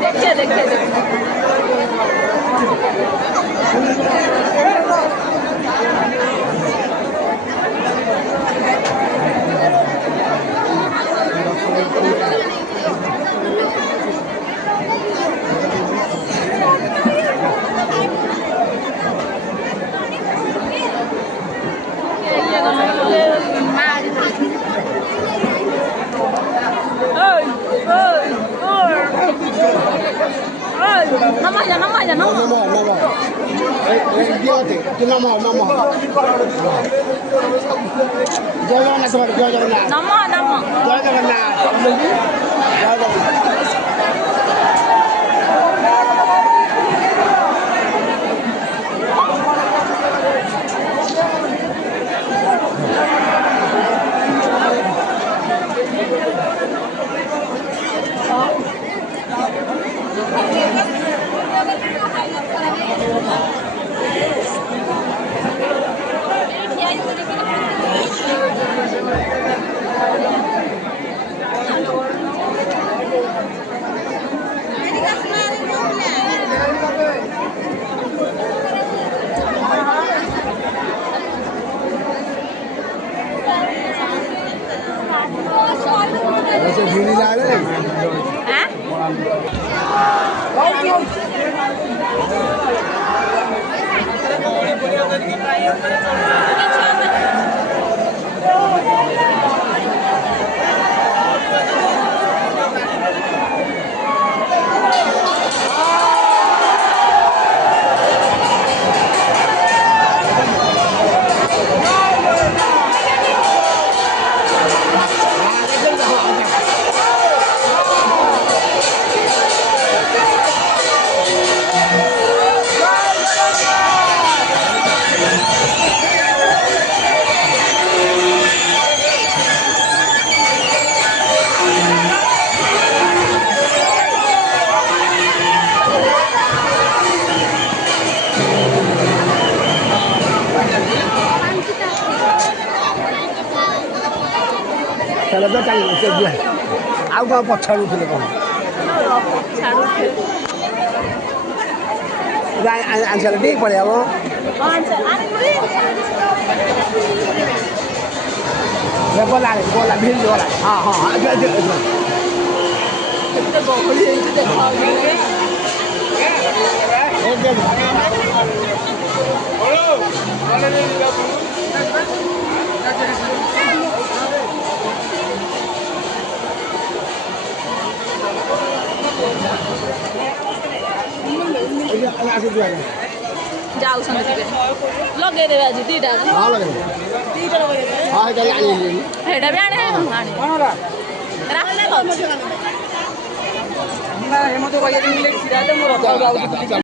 देखिए देखिए Nama aja, nama aja, nama. Nama. Dia tu nama. Jangan nak sebab jangan nak. Nama, nama. Jangan nak. Macam gini lah ni. Hah? Kalau dah cari macam dia. Aku apa cari tu lepas. Dah answer dia pada apa? Answer, Dia bola bil bola. Ha. Ada. kita bawa dia itu dah kau ni. Okey. Hello. Mana ni dah dulu? Anak asal dia. Jauh sangat juga. Lagi deh aja tidak. Ha lagi. Ha itu yang ini. Heda biar ni. Mana dah? Rahman kau. Mana yang mau tu kaya ni lagi sih ada murah.